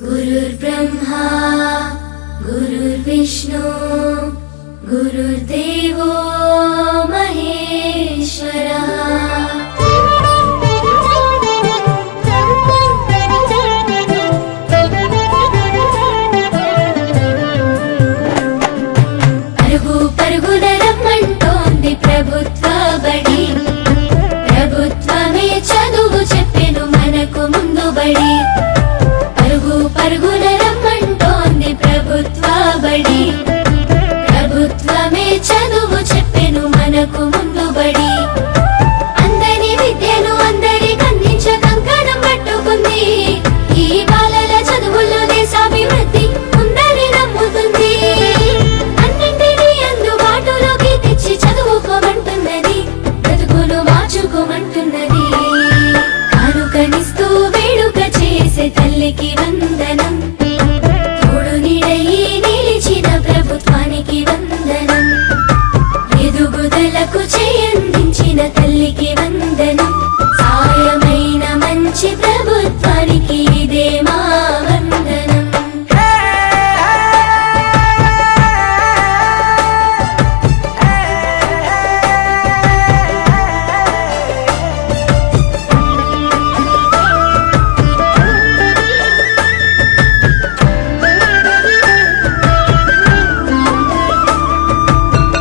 गुरुर्ब्रह्मा गुरुर्विष्णु गुरुर्देवो महेश्वरः। పరుగు పరుగున రమ్మంటోంది ప్రభుత్వ బడి, ప్రభుత్వమే చదువు చెప్పెను మనకు ముందు బడి. పరుగు పరుగున రమ్మంటోంది ప్రభుత్వ బడి, ప్రభుత్వమే చదువు చెప్పెను మనకు ముందు బడి. అందరి విద్యను అందరికి అందించ కంకణం పట్టుకుంది, ఈ బాలల చదువుల్లో దేశాభివృద్ధి ఉందని నమ్ముతుంది. అన్నింటినీ అందుబాటులోకి తెచ్చి చదువుకోమంటున్నది, బ్రతుకును మార్చుకోమంటున్నది. కానుకనిస్తూ వేడుక చేసే తల్లికి వందనం, తోడు నీడయి నిలిచిన ప్రభుత్వానికి వందనం. ఎదుగుదలకు చేయందించిన తల్లికి వందనం, సాయమైన మంచి ప్రభుత్వానికి ఇదే మా వందనం.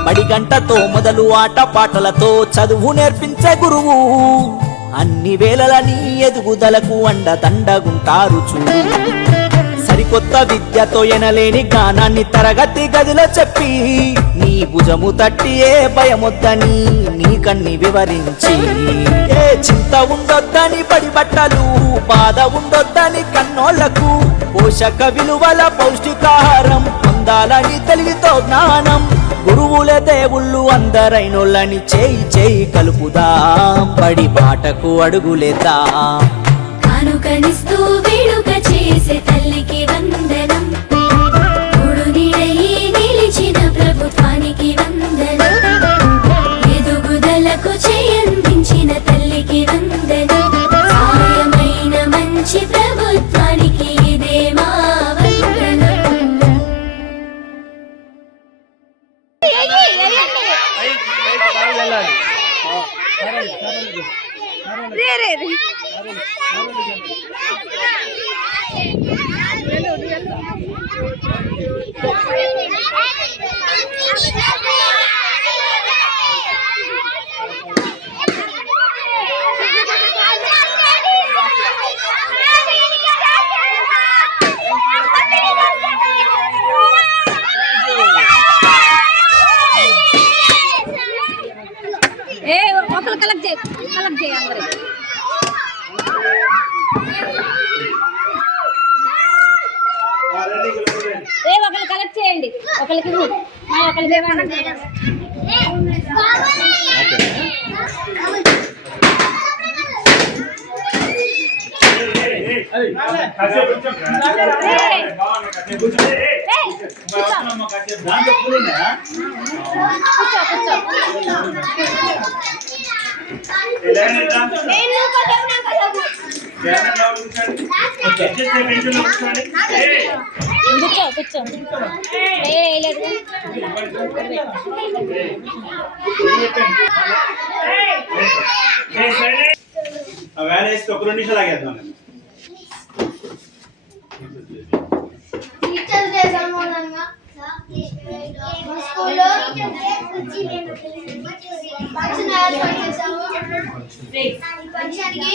బడి గంటతో మొదలు ఆట పాటలతో చదువు నేర్పించే గురువు, అన్ని వేళలని ఎదుగుదలకు అండదండగుంటారు చూడు. సరికొత్త విద్యతో ఎనలేని జ్ఞానాన్ని తరగతి గదిలో చెప్పి, నీ భుజము తట్టి ఏ భయమొద్దని నీకన్ని వివరించి, ఏ చింత ఉండొద్దని బడి బట్టలు, బాధ ఉండొద్దని కన్నోళ్లకు, పోషక విలువల పౌష్టికాహారం పొందాలని తెలివితో జ్ఞానం. గురువుల దేవుళ్ళు అందరైనోళ్ళని చేయి చేయి కలుపుదాం, బడి బాటకు అడుగులేద్దాం. కానుకనిస్తూ వేడుక చేసే తల్లికి వందనం, తోడు నీడయి నిలిచిన ప్రభుత్వానికి వందనం. ఎదుగుదలకు చేయందించిన తల్లికి వందనం, సాయమైన మంచి ప్రభుత్వానికి ఇదే మా వందనం. ఒకరు కలెక్ట్ చేయి అందరు. ఒకరు కలెక్ట్ చేయండి, ఒకరికి ఒకరికి కూర్చో వేయలేదు. వేరే వేస్తే ఒక 2 నిమిషాలు ఆగేద్దాం. టీచర్స్ డే సందర్భంగా మా స్కూల్లో ఫంక్షన్ ఏర్పాటు చేశాము. ఈ ఫంక్షన్కి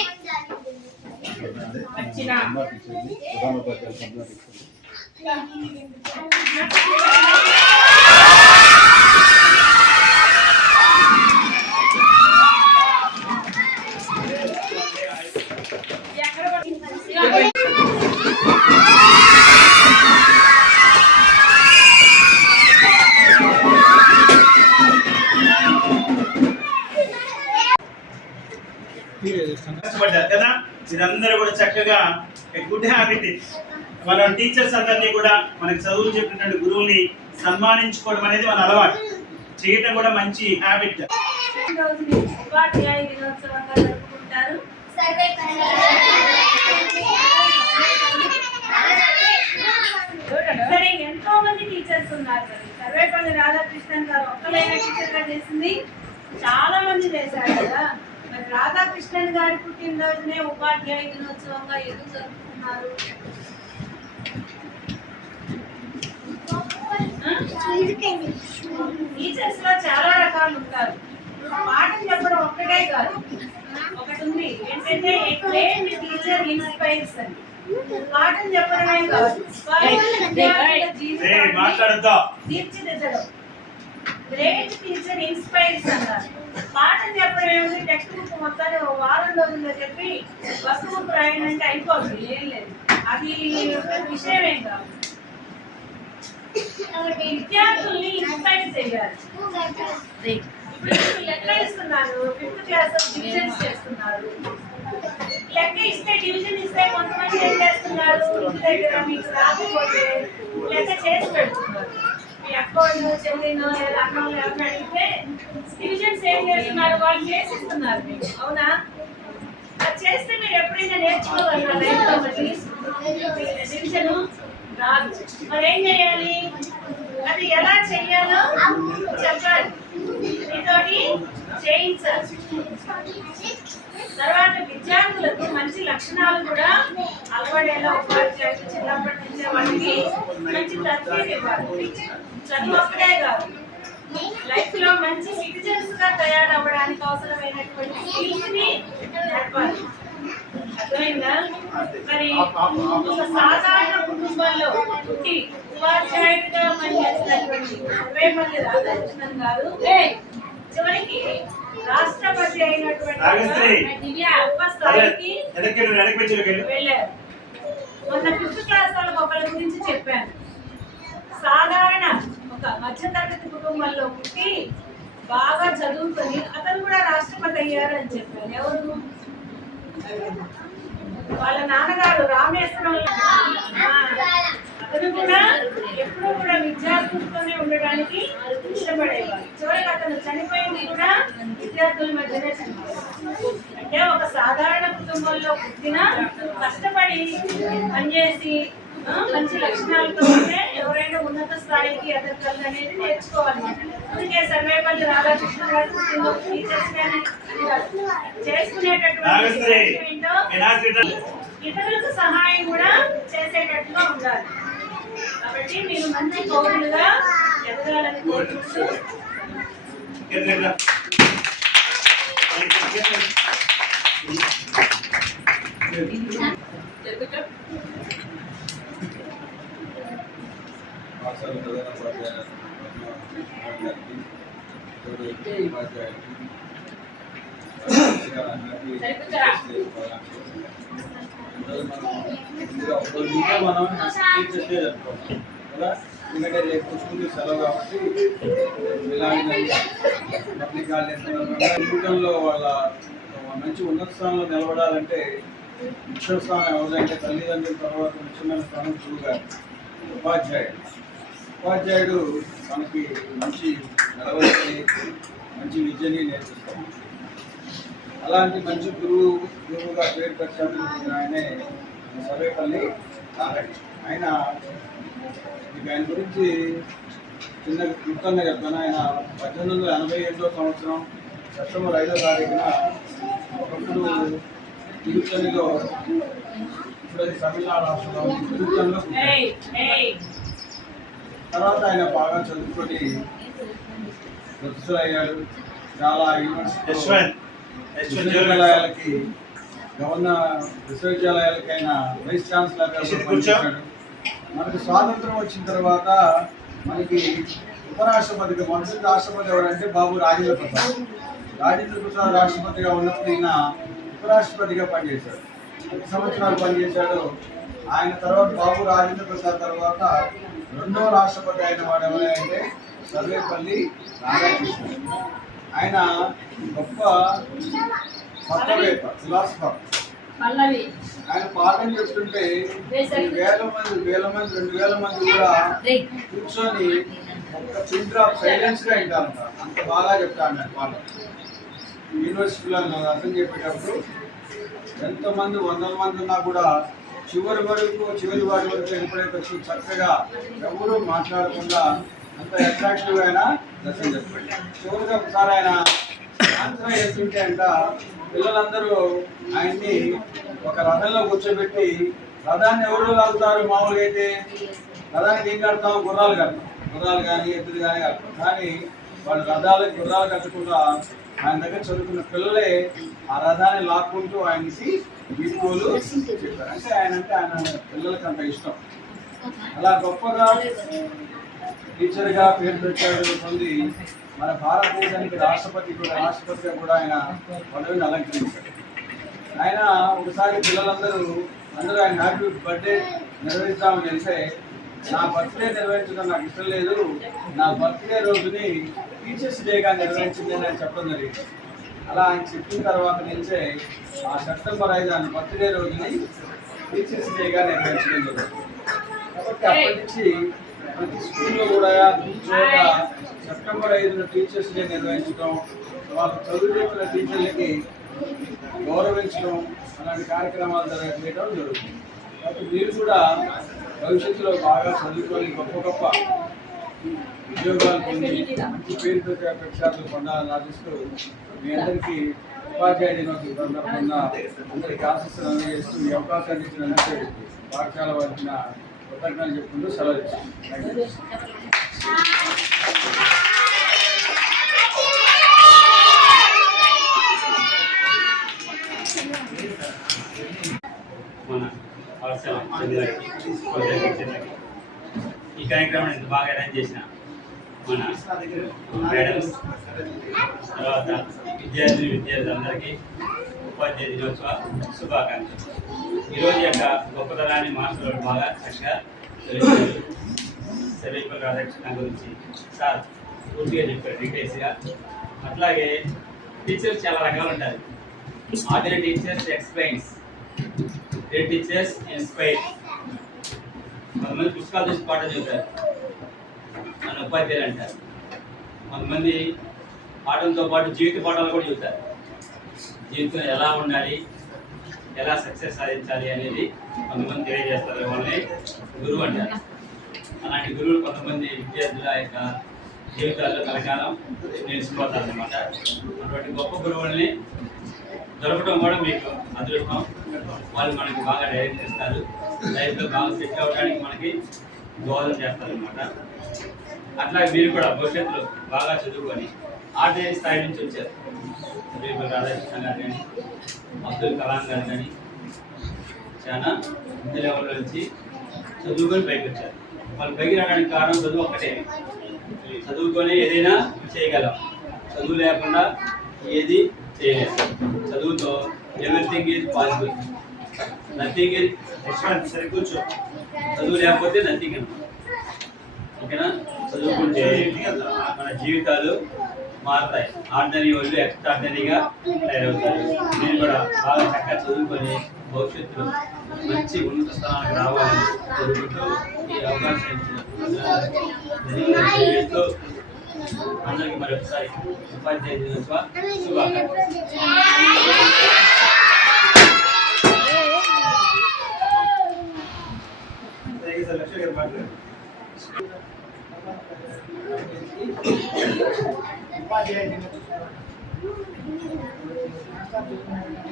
కష్టపడ్డారు కదా, మీరందరూ కూడా చక్కగా గుడ్ హ్యాబిట్. మనం టీచర్స్ అందరినీ కూడా మనకు చదువులు చెప్పినటువంటి గురువుని సన్మానించుకోవడం అనేది మన అలవాటు, చేయటం కూడా మంచి హ్యాబిట్. ఉపాధ్యాయ దినోత్సవంగా జరుపుకుంటారు. సర్వే అద్భుతమైన టీచర్ గా చేసింది. చాలా మంది చేశారు కదా. మరి రాధాకృష్ణన్ గారి పుట్టినరోజునే ఉపాధ్యాయ దినోత్సవంగా ఎందుకు జరుపుకున్నారు? టీచర్స్ లో చాలా రకాలు ఉంటారు. పాఠం చెప్పడం ఒక్కటే కాదు, ఒకటి ఉంది ఏంటంటే టీచర్ ఇన్స్పైర్స్ అని. పాఠం చెప్పడమే కాదు, తీర్చిదిద్దడం. గ్రేట్ టీచర్ ఇన్స్పైర్స్ అన్నారు. పాఠం చెప్పడం ఏమిటి, టెక్స్ట్ బుక్ మొత్తాన్ని వారం రోజుల్లో చెప్పి బస్సు బుక్ రాయండి అంటే అయిపోతుంది, ఏం లేదు. అది విషయమేం కాదు. విద్యార్థుల్ని ఇన్స్పైర్ చేయాలి. ఇప్పుడు లెక్క ఇస్తున్నారు, 5th క్లాస్ డివిజన్స్ చేస్తున్నారు. లెక్క ఇస్తే డివిజన్ ఇస్తే కొంతమంది ఏం చేస్తున్నారు, ఇంటి దగ్గర మీకు రాకపోతే లెక్క చేసి పెడుతున్నారు. మీ అక్కను చెల్లినో లేదా అన్నోళ్ళు ఎవరిని అడిగితే డివిజన్స్ ఏం చేస్తున్నారు, వాళ్ళు చేసిస్తున్నారు మీకు. అవునా? అది చేస్తే మీరు ఎప్పుడైనా నేర్చుకోగలరా లైఫ్లో? డివిజన్ రాదు. మరి ఏం చేయాలి, అది ఎలా చెయ్యాలో చెప్పాలి, మీతోటి చేయించాలి. తర్వాత విద్యార్థులకు మంచి లక్షణాలు కూడా అలవడేలా ఉపాధ్యాయులు చిన్నప్పటి నుంచే వాళ్ళకి మంచి తర్ఫీదు ఇవ్వాలి. చదువు ఒక్కటే కాదు, లైఫ్ లో మంచి సిటిజన్స్ గా తయారవ్వడానికి అవసరమైనటువంటి స్కిల్స్ ని నేర్పాలి. అర్థమైందా? మరి ఒక సాధారణ కుటుంబంలో పుట్టి ఉపాధ్యాయుడిగా పనిచేసినటువంటి సర్వేపల్లి రాధాకృష్ణన్ గారు చివరికి రాష్ట్రపతి అయినటువంటి గొప్ప స్థాయికి వెళ్ళారు. మొన్న 5th క్లాస్ వాళ్ళకి ఒకరి గురించి చెప్పాను. సాధారణ ఒక మధ్యతరగతి కుటుంబంలో పుట్టి బాగా చదువుకొని అతను కూడా రాష్ట్రపతి అయ్యారు అని చెప్పాను. ఎవరు? వాళ్ళ నాన్నగారు రామేశ్వరం. అతను కూడా ఎప్పుడూ కూడా విద్యార్థులతోనే ఉండడానికి ఇష్టపడేవారు. చివరికి అతను చనిపోయింది కూడా విద్యార్థుల మధ్యనే చనిపోయారు. అంటే ఒక సాధారణ కుటుంబంలో పుట్టిన, కష్టపడి పనిచేసి మంచి లక్షణాలతో ఉంటే ఎవరైనా ఉన్నత స్థాయికి ఎదగలరు అనేది నేర్చుకోవాలి. అందుకే సర్వేపల్లి రాధాకృష్ణ గారు టీచర్స్ చేసుకునేటటువంటి ఏంటో ఇతరులకు సహాయం కూడా చేసేటట్టుగా ఉండాలి. కాబట్టి మీరు మంచి పౌరులుగా ఎదగాలని కోరుకుంటూ మనం ఎందుకంటే రేపు స్కూల్ సెలవు కాబట్టి జీవితంలో వాళ్ళ మంచి ఉన్నత స్థానంలో నిలబడాలంటే ముఖ్య స్థానం ఎవరంటే తల్లిదండ్రుల తర్వాత ముఖ్యమైన స్థానం గురువు గారు. ఉపాధ్యాయుడు మనకి మంచి నడవడికని, మంచి విద్యని నేర్పిస్తాడు. అలాంటి మంచి గురువుగా పేరు పెట్టాలని ఆయనే సర్వేపల్లి రాధాకృష్ణ. ఆయన గురించి చిన్న క్లుప్తంగా చెప్తాను. ఆయన 1888వ సంవత్సరం సెప్టెంబర్ 5వ తారీఖున ఒకప్పుడు తిరుపతిలో, ఇప్పుడు అది తమిళనాడు రాష్ట్రంలో తిరుపతిలో తర్వాత ఆయన బాగా చదువుకొని ప్రొఫెసర్ అయ్యాడు. చాలా విశ్వవిద్యాలయాలకి, విశ్వవిద్యాలయాలకైనా వైస్ ఛాన్సలర్గా పనిచేశాడు. మనకి స్వాతంత్రం వచ్చిన తర్వాత మనకి ఉపరాష్ట్రపతిగా, మొదటి రాష్ట్రపతి ఎవరంటే బాబు రాజేంద్ర ప్రసాద్. రాజేంద్ర ప్రసాద్ రాష్ట్రపతిగా ఉన్నప్పుడు ఈయన ఉపరాష్ట్రపతిగా పనిచేశాడు. 10 సంవత్సరాలు పనిచేశాడు. ఆయన తర్వాత బాబు రాజేంద్ర ప్రసాద్ తర్వాత 2వ రాష్ట్రపతి అయిన వాడు ఎవరంటే సర్వేపల్లి రాధాకృష్ణ. ఆయన గొప్ప తత్వవేత్త, ఫిలాసఫర్. ఆయన పాఠం చెప్తుంటే వేల మంది 2000 మంది కూడా కూర్చొని ఒక పిన్ డ్రాప్ సైలెన్స్ గా వింటారంట. అంత బాగా చెప్తాను నేను పాఠం. యూనివర్సిటీలో అర్థం చెప్పేటప్పుడు ఎంతమంది 100 మంది ఉన్నా కూడా చివరి వాడి వరకు ఎప్పుడైతే వచ్చి చక్కగా ఎవరు మాట్లాడకుండా అంత అట్రాక్టివ్ అయిన లెసన్ చెప్పండి. చివరిగా ఒకసారి ఆయన ఆన్సర్ చేస్తుంటే అంట పిల్లలందరూ ఆయన్ని ఒక రథంలో కూర్చోబెట్టి, రథాన్ని ఎవరు లాగుతారు మామూలుగా అయితే? రథానికి ఏం కడతాం? గుర్రాలు కడతాం. గుర్రాలు కానీ ఎద్దులు కానీ కడతాం. కానీ వాళ్ళు రథాలకు గుర్రాలు కట్టకుండా ఆయన దగ్గర చదువుకున్న పిల్లలే ఆ రథాన్ని లాక్కుంటూ ఆయనకి వీడ్కోలు చెప్పారు. అంటే ఆయన పిల్లలకి అంత ఇష్టం. అలా గొప్పగా టీచర్గా పేరు పెట్టాడు పొంది మన భారతదేశానికి రాష్ట్రపతిగా కూడా ఆయన పదవిని అలంకరించాడు. ఆయన ఒకసారి పిల్లలందరూ ఆయన హ్యాపీ బర్త్డే నిర్వహిస్తామని వెళ్తే, నా బర్త్డే నిర్వహించడం నాకు ఇష్టం లేదు, నా బర్త్డే రోజుని టీచర్స్ డేగా నిర్వహించింది అని ఆయన చెప్పడం జరిగింది. అలా ఆయన చెప్పిన తర్వాత నుంచే ఆ సెప్టెంబర్ 5 ఆయన బర్త్డే రోజుని టీచర్స్ డేగా నిర్వహించడం జరిగింది. కాబట్టి అప్పటి నుంచి ప్రతి స్కూల్లో కూడా చోట సెప్టెంబర్ 5న టీచర్స్ డే నిర్వహించడం, వాళ్ళు చదువు చెప్పిన టీచర్లకి గౌరవించడం అలాంటి కార్యక్రమాలు చేయడం జరుగుతుంది. కాబట్టి మీరు కూడా భవిష్యత్తులో బాగా చదువుకొని గొప్ప ఉద్యోగాలు పొంది మంచి పేరు ప్రఖ్యాతులు పొందాలని ఆశిస్తూ మీ అందరికీ ఉపాధ్యాయ దినోత్సవం సందర్భంగా అందరికీ ఆశీస్సులు అందజేస్తూ ఈ అవకాశాన్ని ఇచ్చినందుకు పాఠశాల వారికి కృతజ్ఞతలు చెప్పుకుంటూ సెలవు ఇస్తాను. మన పాఠశాల ఈ కార్యక్రమాన్ని ఇంత బాగా అరేంజ్ చేసిన మన మేడమ్స్, తర్వాత విద్యార్థులందరికీ ఉపాధ్యాయ దినోత్సవ శుభాకాంక్షలు. ఈరోజు యొక్క గొప్పతనాన్ని మాస్టర్ బాగా చక్కగా తెలుసు. సర్వేపల్లి రాధాకృష్ణ గురించి సార్ పూర్తిగా చెప్పారు డీటెయిల్స్గా. అట్లాగే టీచర్స్ చాలా రకాలు ఉంటారు. Ordinary teachers explains, great teachers inspire. కొంతమంది పుస్తకాలు చూసి పాఠం చెబుతారు, మన ఉపాధ్యాయులు అంటారు. కొంతమంది పాఠంతో పాటు జీవిత పాఠాలు కూడా చెబుతారు. జీవితం ఎలా ఉండాలి, ఎలా సక్సెస్ సాధించాలి అనేది కొంతమంది తెలియజేస్తారు. వాళ్ళని గురువు అంటారు. అలాంటి గురువులు కొంతమంది విద్యార్థుల యొక్క జీవితాల్లో కలకాలం నిలిచిపోతారు అన్నమాట. అటువంటి గొప్ప గురువుల్ని దొరకడం కూడా మీకు అదృష్టం. వాళ్ళు మనకి బాగా డైరెక్ట్ చేస్తారు, లైఫ్లో బాగా సెట్ అవ్వడానికి మనకి దోహదం చేస్తారు అనమాట. అట్లాగే మీరు కూడా భవిష్యత్తులో బాగా చదువుకొని ఆర్డినరీ స్థాయి నుంచి వచ్చారు. రాధాకృష్ణ గారు కానీ, అబ్దుల్ కలాం గారు కానీ చాలా ముందు లెవెల్లో నుంచి చదువుకొని పైకి వచ్చారు. వాళ్ళు పైకి రావడానికి కారణం చదువు ఒక్కటే. చదువుకొని ఏదైనా చేయగలం, చదువు లేకుండా ఏది చేయలేదు. చదువుతో everything is possible, nothing is సరే కూర్చో. చదువు లేకపోతే నథింగ్ అన్నమాట. ఓకేనా? చదువుకుంటే మన జీవితాలు మారుతాయి. ఆర్డినరీ వాళ్ళు ఎక్స్ట్రాడినరీగా తయారవుతారు. నేను కూడా బాగా చక్కగా చదువుకొని భవిష్యత్తులో మంచి ఉన్నత స్థానానికి రావాలని కోరుకుంటూ ఈ అవకాశం ఇస్తూ అందరికీ మరొకసారి ఉపాధ్యాయ దినోత్సవ శుభాకాంక్షలు.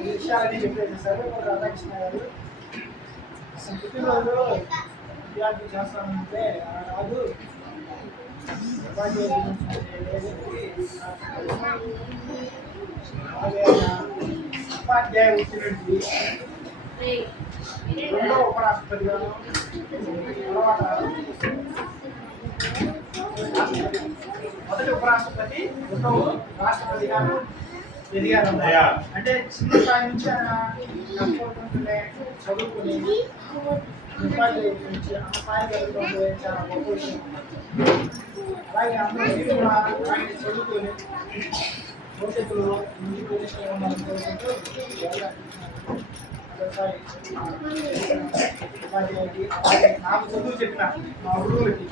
విషయాలని చెప్పేసి సర్వేపల్లి రాధాకృష్ణ గారు అసలు పుట్టినరోజు విద్యార్థులు చేస్తామంటే రాదు ఉపాధ్యాయ వచ్చినట్టు రెండో ఉపరాష్ట్రపతిగా తర్వాత మొదటి ఉపరాష్ట్రపతి రెండవ రాష్ట్రపతిగా ఎదిగారు. అంటే చిన్న స్థాయి నుంచి కష్టపడుతుంటే చదువుకుని ఉపాధ్యాయుల నుంచి ఆ స్థాయి జరుగుతుంటే చాలా గొప్ప విషయం. అలాగే అందరికీ కూడా ఆయన చదువుకుని భవిష్యత్తులో ముందు పొజిషన్లో ఉండాలని కోరుకుంటూ ఉపాధ్యాయులకి అలాగే నాకు చదువు చెప్పిన మా గురువులకి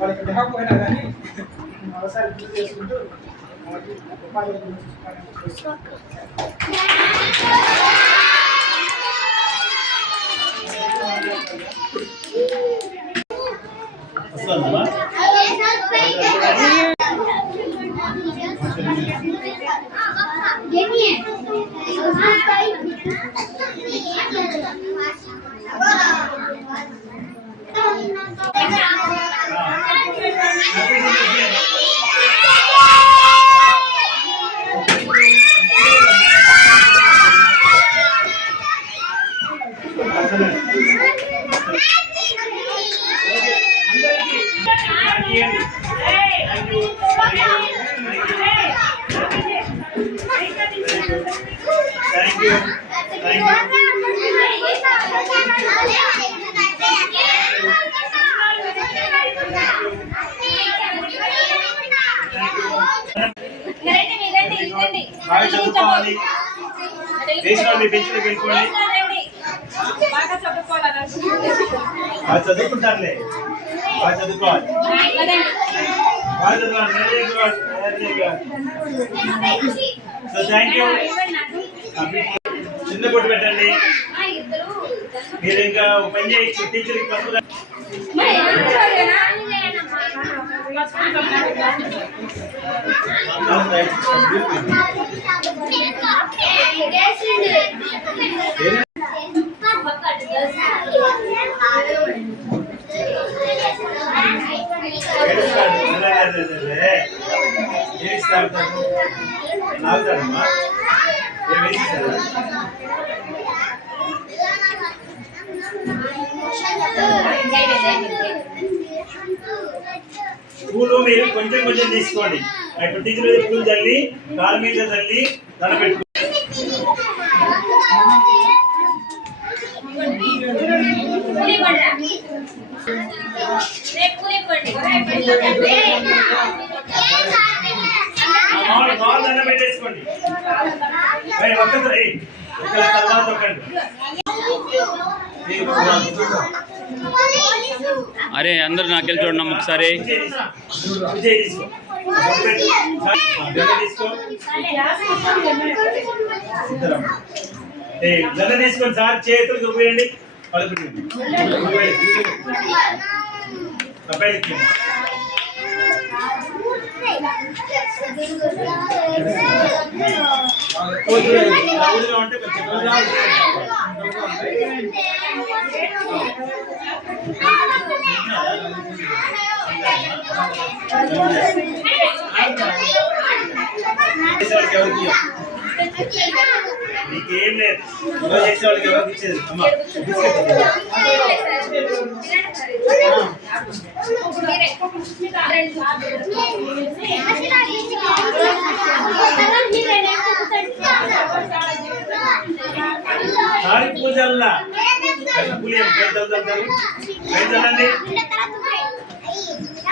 వాళ్ళకి లేకపోయినా కానీ మరోసారి గుర్తు చేసుకుంటూ ఉపాధ్యాయుల వస్తుందమ్మా. Thank you. బాగా చదువుకోవాలి. దేశంలో మీ పెంచులకు వెళ్ళిపోండి. బాగా చదువుకోవాలి. బాగా చదువుకుంటారులే. బాగా చదువుకోవాలి. బాగా చదవాలి. Very good. So thank you. చిన్న కొట్టు పెట్టండి. మీరు ఇంకా పని చేయొచ్చు. టీచర్కి పసుపు నాగుతాడమ్మా. స్కూల్ మీరు కొంచెం కొంచెం తీసుకోండి. ఇప్పుడు టీచర్ మీద పూలు చల్లి, కాళ్ళ మీద చల్లి, దండ పెట్టుకోండి. మామూలు దండ పెట్టేసుకోండి. ఒక్కసారి తర్వాత ఒక్కండి. అరే అందరూ నాకెళ్ళి చూడడం ఒకసారి. విజయ్ తీసుకో. దండ తీసుకొని సార్ చేతులు చూపేయండి. అబ్బాయిలకి ఉంటే కొంచెం ఎవరికి నీకేం లేదు. చేసే వాళ్ళకి ఎవరికి ఇచ్చేది అమ్మా. సారి పూజల్లా పూలి చల్లండి.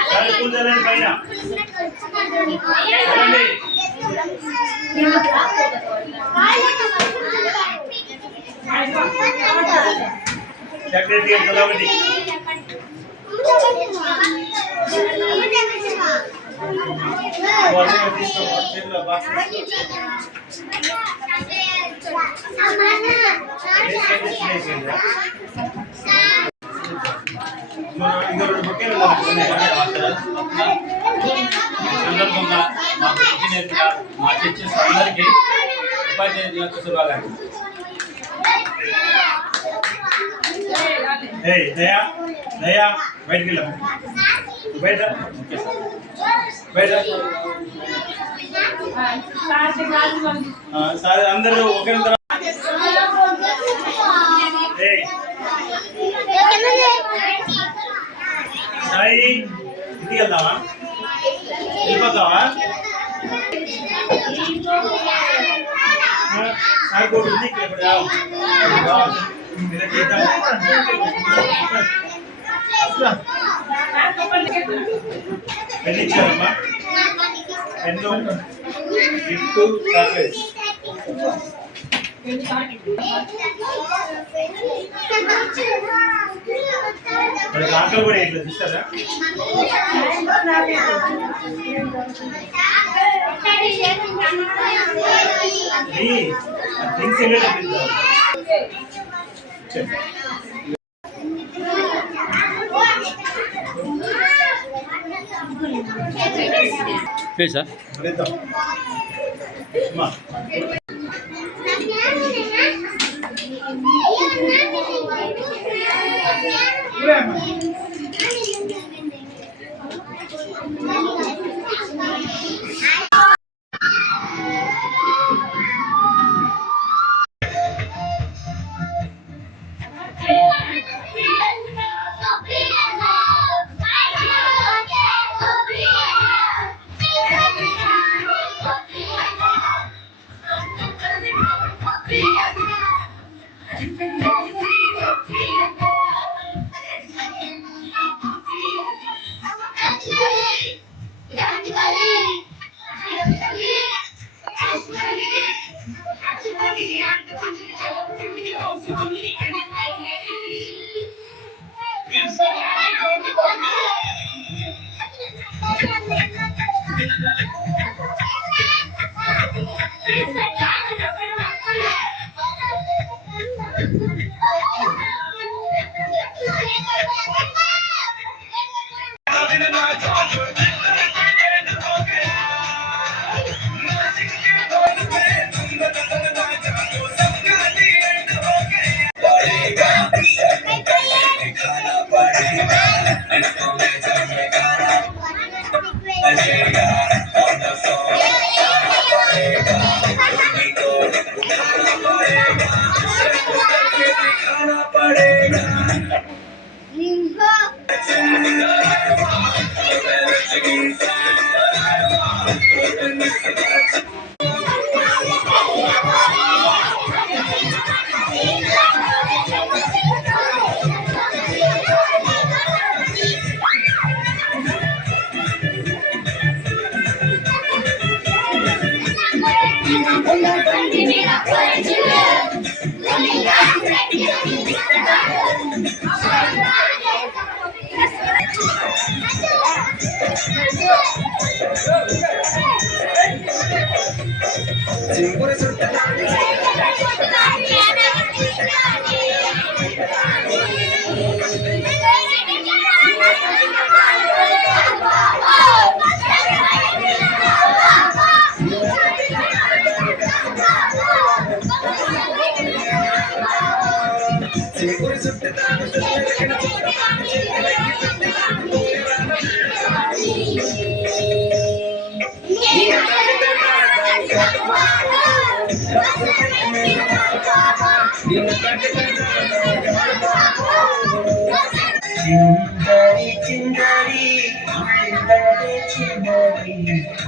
సారి పూజలండి పైన సెక్రటరీ చదవండి. సందర్భంగా మాకు ఇంజనీర్గా మా టీచర్స్ అందరికీ ఉపాధ్యాయ దినోత్సవ శుభాకాంక్షలు. దయా దయా బయటికి వెళ్ళాము. బయట బయట సార్ అందరూ ఒకరి సాయి ఇంటికి వెళ్దామా? వెళ్ళిపోతావా? సాయి కోటి ఉంది ఇక్కడ పెళ్ళిచ్చారమ్మా. Pen gift surprise. ఆకలి కూడా ఇట్లా చూస్తారా? థింగ్స్ వెళ్ళేటప్పుడు సార్ Thank you. చిందరి చిందరి చిందరి చిందరి